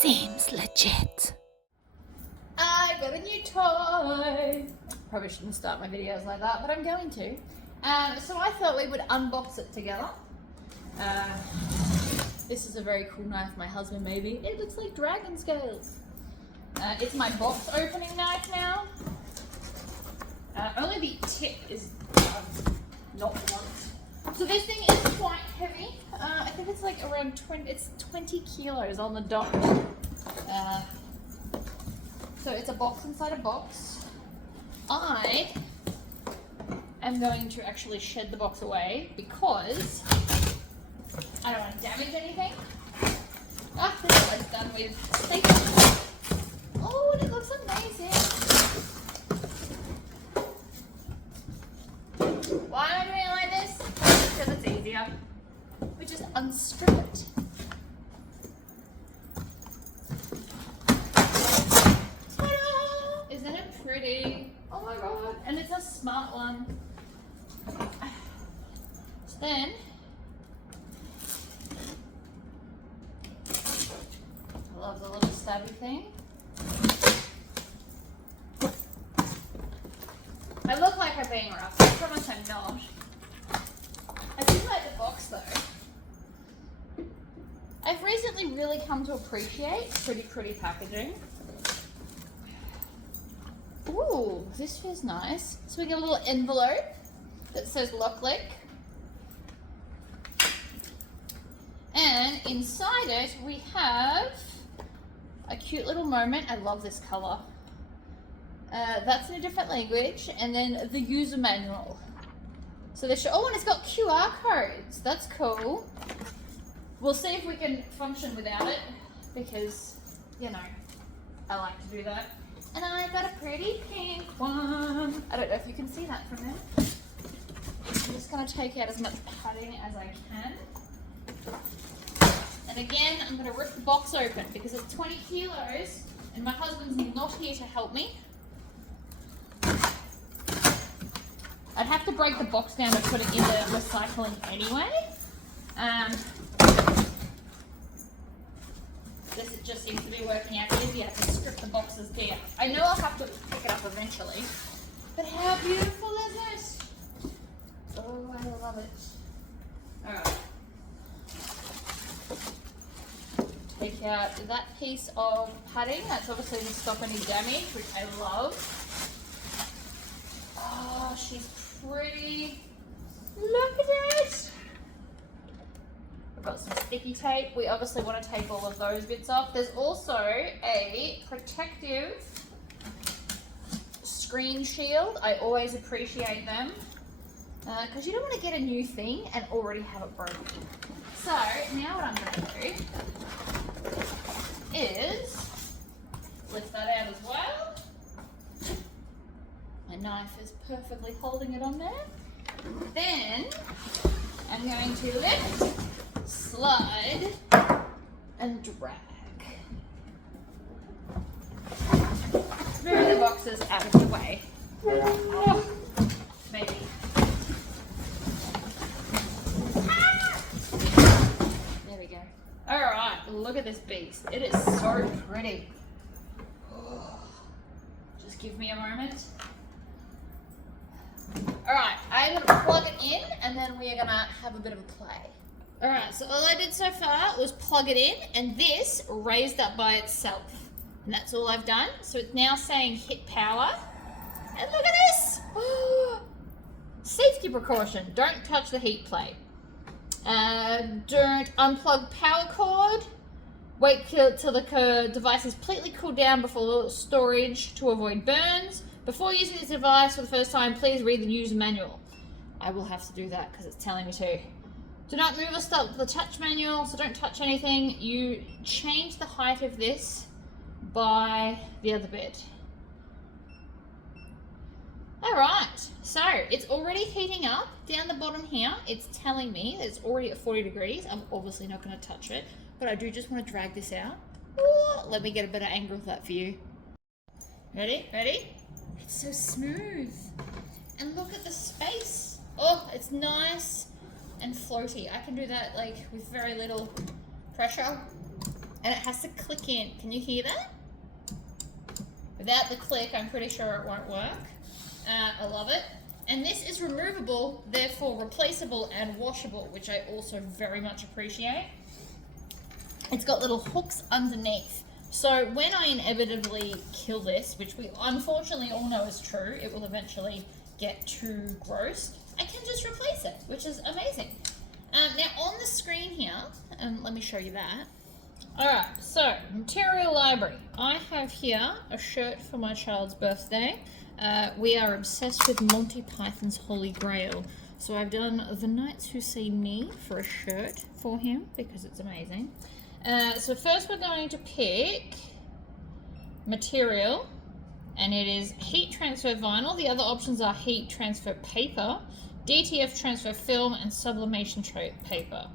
Seems legit. I got a new toy. Probably shouldn't start my videos like that, but I'm going to. So I thought we would unbox it together. This is a very cool knife my husband made me. It looks like dragon scales. It's my box opening knife now. Only the tip is not blunt. So this thing is quite heavy. I think it's like around 20 kilos on the dot. So it's a box inside a box. I am going to actually shed the box away because I don't want to damage anything. This one's done with safety. Oh, and it looks amazing. Why am I doing it like this? Because it's easier. We just unstrip it. Ta-da! Isn't it pretty? Oh my god. And it's a smart one. So then, I love the little stabby thing. I look like I'm being rough. I promise I'm not. I do like the box though. I've recently really come to appreciate pretty packaging. Ooh, this feels nice. So we get a little envelope that says LOKLik. And inside it we have a cute little moment. I love this color. That's in a different language, and then the user manual. So they show, oh, and it's got QR codes. That's cool. We'll see if we can function without it, because, you know, I like to do that. And I got a pretty pink one. I don't know if you can see that from there. I'm just gonna take out as much padding as I can. And again, I'm gonna rip the box open because it's 20 kilos and my husband's not here to help me. I'd have to break the box down and put it in the recycling anyway. This just seems to be working out easier to strip the boxes down. I know I'll have to pick it up eventually, but how beautiful is it? Oh, I love it. Alright. Take out that piece of padding. That's obviously to stop any damage, which I love. Oh, she's pretty. Look at it. We've got some sticky tape. We obviously want to take all of those bits off. There's also a protective screen shield. I always appreciate them because you don't want to get a new thing and already have it broken. So now what I'm going to do is lift that out as well. My knife is perfectly holding it on there. Then I'm going to lift, slide, and drag. Move the boxes out of the way. Oh, maybe. Ah! There we go. Alright, look at this beast. It is so pretty. Oh, just give me a moment. Alright, I'm going to plug it in and then we are going to have a bit of a play. Alright, so all I did so far was plug it in and this raised up by itself. And that's all I've done. So it's now saying hit power. And look at this! Safety precaution, don't touch the heat plate. Don't unplug power cord. Wait till the device is completely cooled down before storage to avoid burns. Before using this device for the first time, please read the user manual. I will have to do that because it's telling me to. Do not move or stop the touch manual, so don't touch anything. You change the height of this by the other bit. Alright, so it's already heating up. Down the bottom here, it's telling me that it's already at 40 degrees. I'm obviously not going to touch it, but I do just want to drag this out. Ooh, let me get a better angle of that for you. Ready? Ready? It's so smooth. And look at the space. Oh, it's nice and floaty. I can do that like with very little pressure and it has to click in. Can you hear that? Without the click, I'm pretty sure it won't work. I love it. And this is removable, therefore replaceable and washable, which I also very much appreciate. It's got little hooks underneath. So when I inevitably kill this, which we unfortunately all know is true, it will eventually get too gross, I can just replace it, which is amazing. Now on the screen here, let me show you that. Alright, so material library. I have here a shirt for my child's birthday. We are obsessed with Monty Python's Holy Grail. So I've done The Knights Who Say Me for a shirt for him because it's amazing. So first we're going to pick material, and it is heat transfer vinyl. The other options are heat transfer paper, DTF transfer film, and sublimation paper.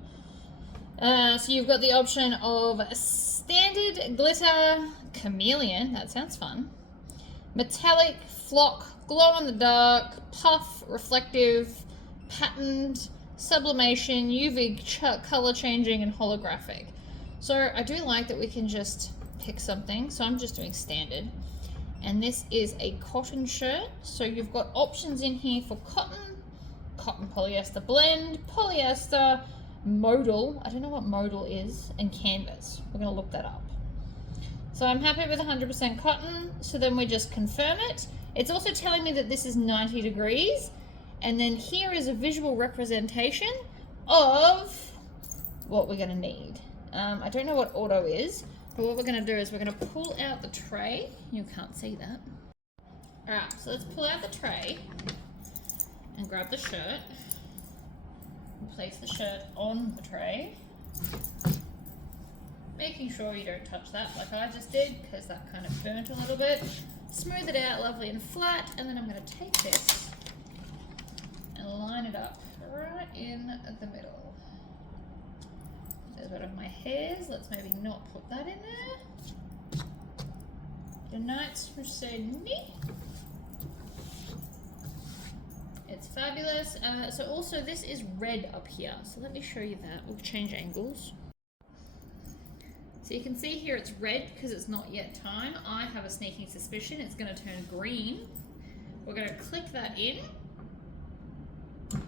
So you've got the option of standard, glitter, chameleon, that sounds fun, metallic, flock, glow in the dark, puff, reflective, patterned, sublimation, UV color changing, and holographic. So I do like that we can just pick something. So I'm just doing standard. And this is a cotton shirt. So you've got options in here for cotton, cotton polyester blend, polyester, modal, I don't know what modal is, and canvas. We're gonna look that up. So I'm happy with 100% cotton. So then we just confirm it. It's also telling me that this is 90 degrees. And then here is a visual representation of what we're gonna need. I don't know what auto is, but what we're going to do is we're going to pull out the tray. You can't see that. Alright, so let's pull out the tray and grab the shirt and place the shirt on the tray. Making sure you don't touch that like I just did, because that kind of burnt a little bit. Smooth it out lovely and flat, and then I'm going to take this and line it up right in the middle. There's one of my hairs. Let's maybe not put that in there. The Knights Who Said Me. It's fabulous. So also this is red up here. So let me show you that. We'll change angles. So you can see here it's red because it's not yet time. I have a sneaking suspicion it's going to turn green. We're going to click that in.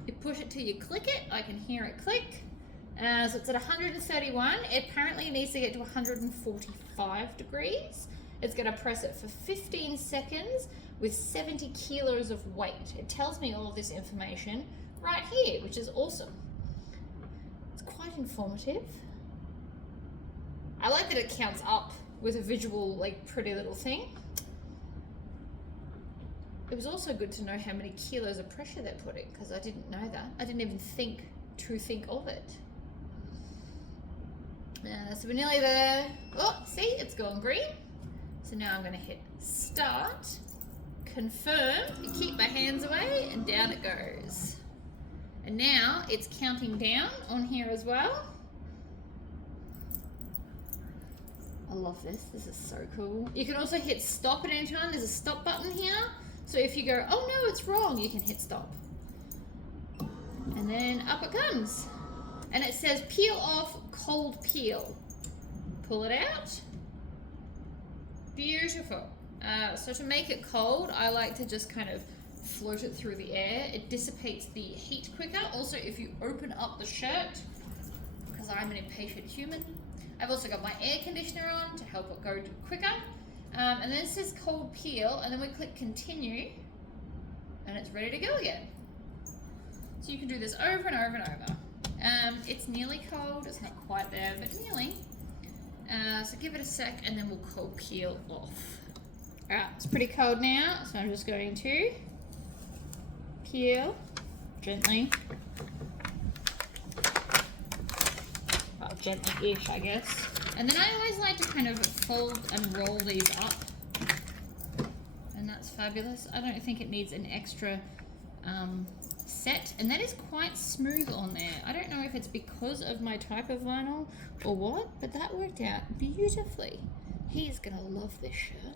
You push it till you click it. I can hear it click. So it's at 131. It apparently needs to get to 145 degrees. It's going to press it for 15 seconds with 70 kilos of weight. It tells me all of this information right here, which is awesome. It's quite informative. I like that it counts up with a visual, like, pretty little thing. It was also good to know how many kilos of pressure they're putting, because I didn't know that. I didn't even think of it. So we're nearly there. Oh, see, it's gone green. So now I'm going to hit start, confirm, keep my hands away, and down it goes. And now it's counting down on here as well. I love this. This is so cool. You can also hit stop at any time. There's a stop button here. So if you go, oh no, it's wrong, you can hit stop. And then up it comes. And it says peel off, cold peel. Pull it out. Beautiful. So to make it cold, I like to just kind of float it through the air. It dissipates the heat quicker. Also, if you open up the shirt, because I'm an impatient human, I've also got my air conditioner on to help it go quicker. And then it says cold peel, and then we click continue, and it's ready to go again. So you can do this over and over and over. It's nearly cold, it's not quite there, but nearly. So give it a sec and then we'll cold peel off. Alright, it's pretty cold now, so I'm just going to peel gently. Well, gently-ish, I guess. And then I always like to kind of fold and roll these up. And that's fabulous. I don't think it needs an extra set, and that is quite smooth on there. I don't know if it's because of my type of vinyl or what, but that worked out beautifully. He's gonna love this shirt.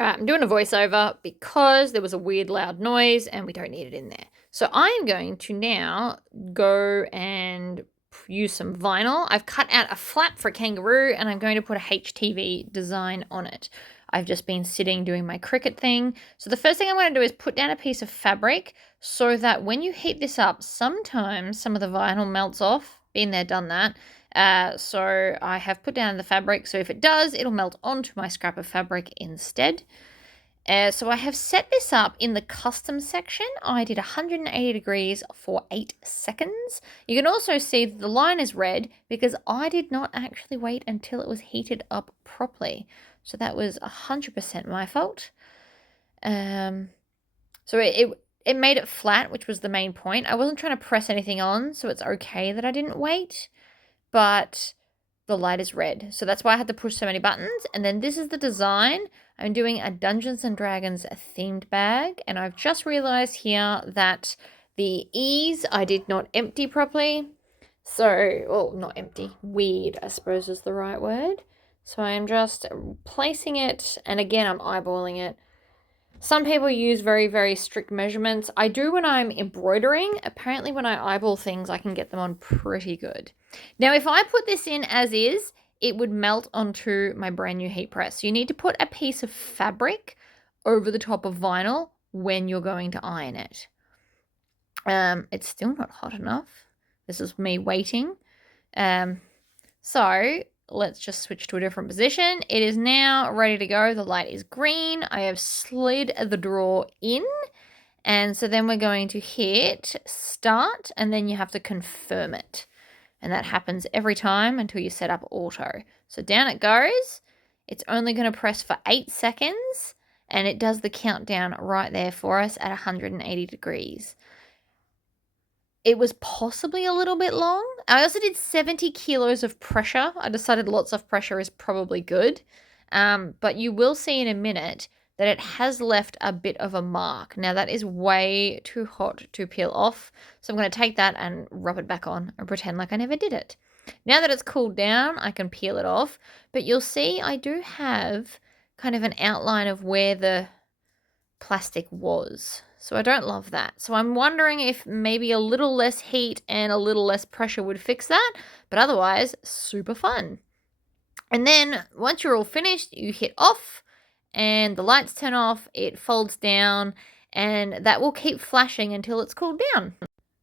Alright, I'm doing a voiceover because there was a weird loud noise and we don't need it in there. So I'm going to now go and use some vinyl. I've cut out a flap for a kangaroo, and I'm going to put a HTV design on it. I've just been sitting doing my Cricut thing. So the first thing I'm going to do is put down a piece of fabric so that when you heat this up, sometimes some of the vinyl melts off. Been there, done that. So I have put down the fabric, so if it does, it'll melt onto my scrap of fabric instead. So I have set this up in the custom section. I did 180 degrees for 8 seconds. You can also see that the line is red because I did not actually wait until it was heated up properly. So that was 100% my fault. So it made it flat, which was the main point. I wasn't trying to press anything on, so it's okay that I didn't wait. But the light is red, so that's why I had to push so many buttons. And then this is the design. I'm doing a Dungeons and Dragons themed bag, and I've just realized here that the E's I did not empty properly. So, well, not empty, weird, I suppose is the right word. So I'm just placing it, and again, I'm eyeballing it. Some people use very, very strict measurements. I do when I'm embroidering. Apparently when I eyeball things, I can get them on pretty good. Now, if I put this in as is, it would melt onto my brand new heat press. So you need to put a piece of fabric over the top of vinyl when you're going to iron it. It's still not hot enough. This is me waiting. So let's just switch to a different position. It is now ready to go. The light is green. I have slid the drawer in. And so then we're going to hit start, and then you have to confirm it. And that happens every time until you set up auto. So down it goes. It's only going to press for 8 seconds, and it does the countdown right there for us at 180 degrees. It was possibly a little bit long. I also did 70 kilos of pressure. I decided lots of pressure is probably good. But you will see in a minute that it has left a bit of a mark. Now that is way too hot to peel off. So I'm going to take that and rub it back on and pretend like I never did it. Now that it's cooled down, I can peel it off. But you'll see I do have kind of an outline of where the plastic was. So I don't love that. So I'm wondering if maybe a little less heat and a little less pressure would fix that. But otherwise, super fun. And then once you're all finished, you hit off and the lights turn off. It folds down and that will keep flashing until it's cooled down.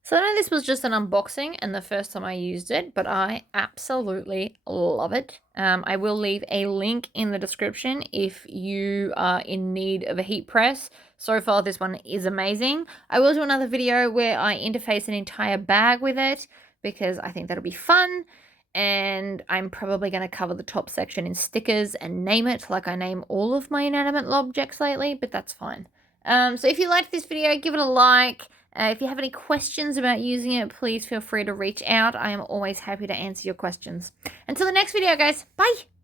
So I know this was just an unboxing and the first time I used it, but I absolutely love it. I will leave a link in the description if you are in need of a heat press. So far, this one is amazing. I will do another video where I interface an entire bag with it because I think that'll be fun. And I'm probably going to cover the top section in stickers and name it like I name all of my inanimate objects lately, but that's fine. So if you liked this video, give it a like. If you have any questions about using it, please feel free to reach out. I am always happy to answer your questions. Until the next video, guys. Bye!